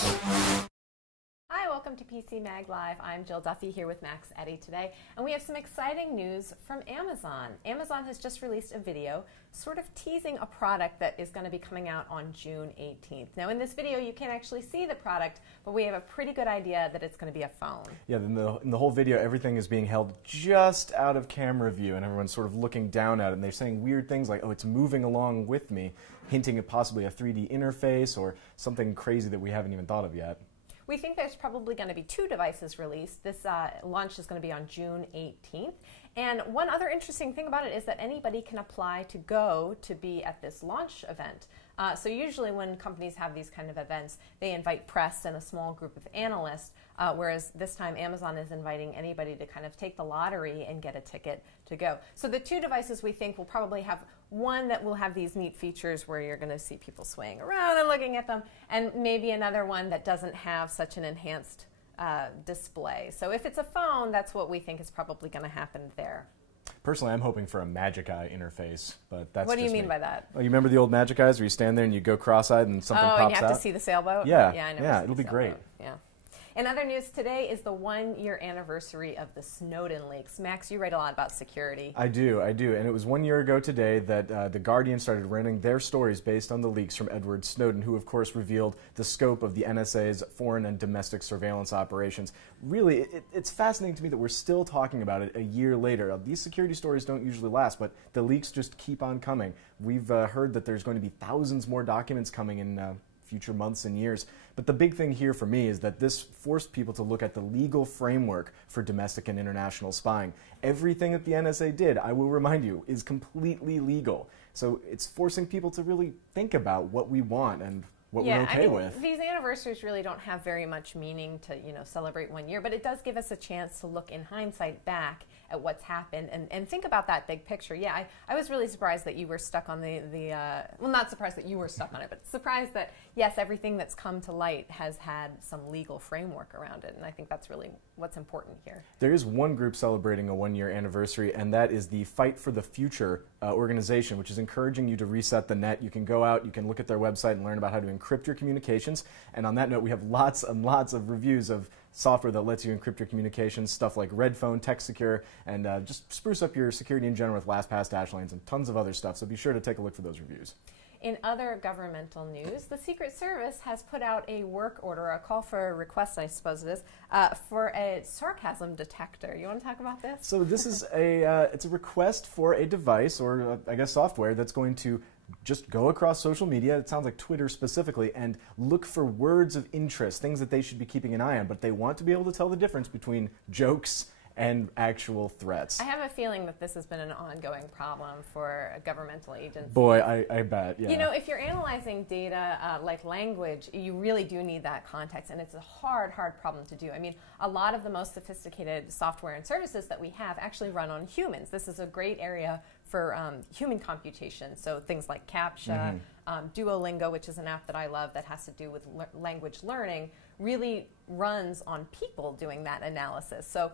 Hi, welcome to PCMag Live. I'm Jill Duffy here with Max Eddy today, and we have some exciting news from Amazon. Amazon has just released a video sort of teasing a product that is going to be coming out on June 18th. Now in this video you can't actually see the product, but we have a pretty good idea that it's going to be a phone. Yeah, in the whole video everything is being held just out of camera view and everyone's sort of looking down at it and they're saying weird things like, oh, it's moving along with me, hinting at possibly a 3D interface or something crazy that we haven't even thought of yet. We think there's probably going to be 2 devices released. This launch is going to be on June 18th. And one other interesting thing about it is that anybody can apply to go to be at this launch event. So usually when companies have these kind of events, they invite press and a small group of analysts, whereas this time Amazon is inviting anybody to kind of take the lottery and get a ticket to go. So the 2 devices we think will probably have one that will have these neat features where you're going to see people swaying around and looking at them, and maybe another one that doesn't have such an enhanced display. So if it's a phone, that's what we think is probably going to happen there. Personally, I'm hoping for a Magic Eye interface, but that's What do you just mean me. by that? Well, you remember the old Magic Eyes where you stand there and you go cross-eyed and something pops out? Oh, and you have to see the sailboat? Yeah, yeah, I know. Yeah, it'll be great. Yeah. In other news today is the 1-year anniversary of the Snowden leaks. Max, you write a lot about security. I do, and it was 1 year ago today that The Guardian started running their stories based on the leaks from Edward Snowden, who of course revealed the scope of the NSA's foreign and domestic surveillance operations. Really, it's fascinating to me that we're still talking about it a year later. These security stories don't usually last, but the leaks just keep on coming. We've heard that there's going to be thousands more documents coming in future months and years. But the big thing here for me is that this forced people to look at the legal framework for domestic and international spying. Everything that the NSA did, I will remind you, is completely legal. So it's forcing people to really think about what we want and what we're okay with. These anniversaries really don't have very much meaning to, celebrate 1 year, but it does give us a chance to look in hindsight back at what's happened and think about that big picture. Yeah, I was really surprised that you were stuck on well, not surprised that you were stuck on it, but surprised that, yes, everything that's come to light has had some legal framework around it, and I think that's really what's important here. There is one group celebrating a 1-year anniversary, and that is the Fight for the Future organization, which is encouraging you to reset the net. You can go out, you can look at their website and learn about how to encrypt your communications. And on that note, we have lots and lots of reviews of software that lets you encrypt your communications, stuff like Redphone, TextSecure, and just spruce up your security in general with LastPass Dashlines and tons of other stuff. So be sure to take a look for those reviews. In other governmental news, the Secret Service has put out a work order, a call for a request, I suppose it is, for a sarcasm detector. You want to talk about this? So this is it's a request for a device, or I guess software, that's going to just go across social media, it sounds like Twitter specifically, and look for words of interest, things that they should be keeping an eye on, but they want to be able to tell the difference between jokes and actual threats. I have a feeling that this has been an ongoing problem for a governmental agency. Boy, I bet, yeah. If you're analyzing data like language, you really do need that context, and it's a hard problem to do. I mean, a lot of the most sophisticated software and services that we have actually run on humans. This is a great area for human computation, so things like CAPTCHA, Duolingo, which is an app that I love that has to do with language learning, really runs on people doing that analysis. So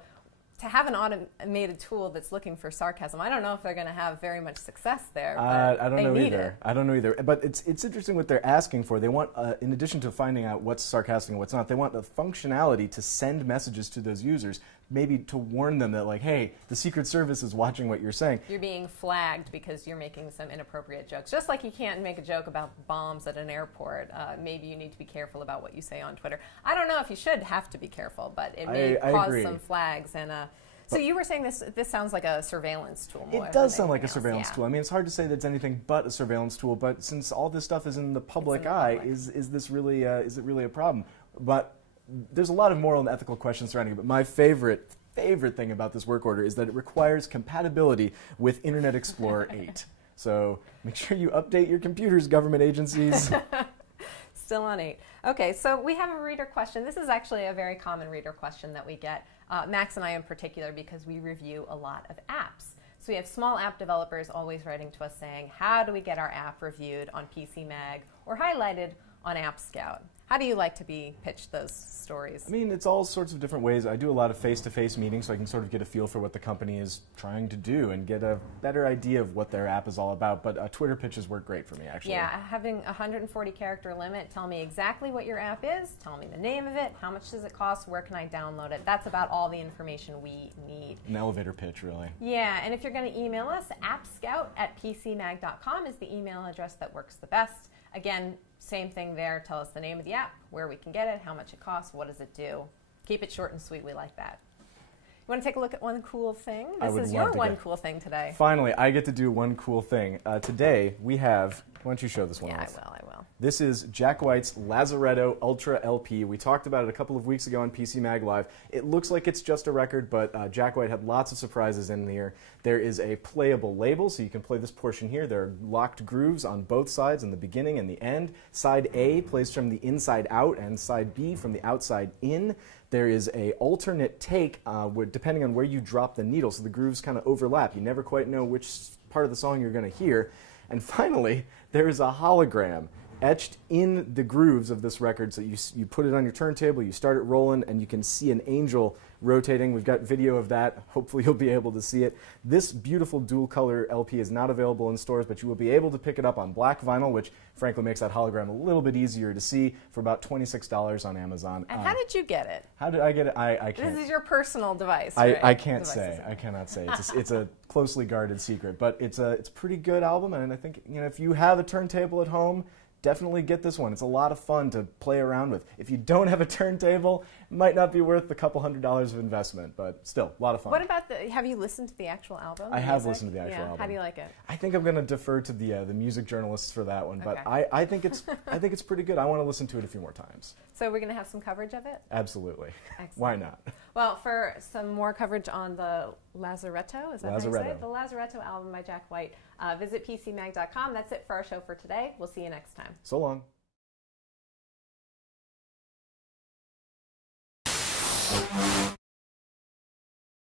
to have an automated tool that's looking for sarcasm, I don't know if they're going to have very much success there. But I don't know either. I don't know either. But it's interesting what they're asking for. They want, in addition to finding out what's sarcastic and what's not, they want the functionality to send messages to those users, maybe to warn them that, like, hey, the Secret Service is watching what you're saying. You're being flagged because you're making some inappropriate jokes. Just like you can't make a joke about bombs at an airport, maybe you need to be careful about what you say on Twitter. I don't know if you should have to be careful, but it may cause some flags. And so you were saying this sounds like a surveillance tool more. It does sound like a surveillance tool. I mean, it's hard to say that it's anything but a surveillance tool, but since all this stuff is in the public eye, is this really is it really a problem? But there's a lot of moral and ethical questions surrounding it, but my favorite thing about this work order is that it requires compatibility with Internet Explorer 8. So make sure you update your computers, government agencies. Still on 8. Okay, so we have a reader question. This is actually a very common reader question that we get, Max and I in particular, because we review a lot of apps. So we have small app developers always writing to us saying, how do we get our app reviewed on PCMag or highlighted on App Scout? How do you like to be pitched those stories? I mean, it's all sorts of different ways. I do a lot of face-to-face meetings, so I can sort of get a feel for what the company is trying to do and get a better idea of what their app is all about. But Twitter pitches work great for me, actually. Yeah, having a 140-character limit, tell me exactly what your app is, tell me the name of it, how much does it cost, where can I download it. That's about all the information we need. An elevator pitch, really. Yeah, and if you're going to email us, appscout@pcmag.com is the email address that works the best. Again, same thing there. Tell us the name of the app, where we can get it, how much it costs, what does it do. Keep it short and sweet. We like that. You want to take a look at one cool thing? This is your one cool thing today. Finally, I get to do one cool thing. Today, we have, why don't you show this one off? Yeah, I will. This is Jack White's Lazaretto Ultra LP. We talked about it a couple of weeks ago on PCMag Live. It looks like it's just a record, but Jack White had lots of surprises in here. There is a playable label, so you can play this portion here. There are locked grooves on both sides, in the beginning and the end. Side A plays from the inside out, and side B from the outside in. There is a alternate take, depending on where you drop the needle, so the grooves kind of overlap. You never quite know which part of the song you're going to hear. And finally, there is a hologram etched in the grooves of this record, so you put it on your turntable, you start it rolling, and you can see an angel rotating. We've got video of that. Hopefully you'll be able to see it. This beautiful dual-color LP is not available in stores, but you will be able to pick it up on black vinyl, which frankly makes that hologram a little bit easier to see, for about $26 on Amazon. And how did you get it? How did I get it? I can't. This is your personal device, right? I can't say. I cannot say. It's a closely guarded secret, but it's a pretty good album, and I think, you know, if you have a turntable at home, definitely get this one. It's a lot of fun to play around with. If you don't have a turntable, it might not be worth the couple $100s of investment, but still, a lot of fun. What about have you listened to the actual album? I have listened to the actual album. How do you like it? I think I'm going to defer to the music journalists for that one, but Okay. I think it's pretty good. I want to listen to it a few more times. So we're going to have some coverage of it? Absolutely. Excellent. Why not? Well, for some more coverage on the Lazaretto, is that how you say it? The Lazaretto album by Jack White, visit PCMag.com. That's it for our show for today. We'll see you next time. So long.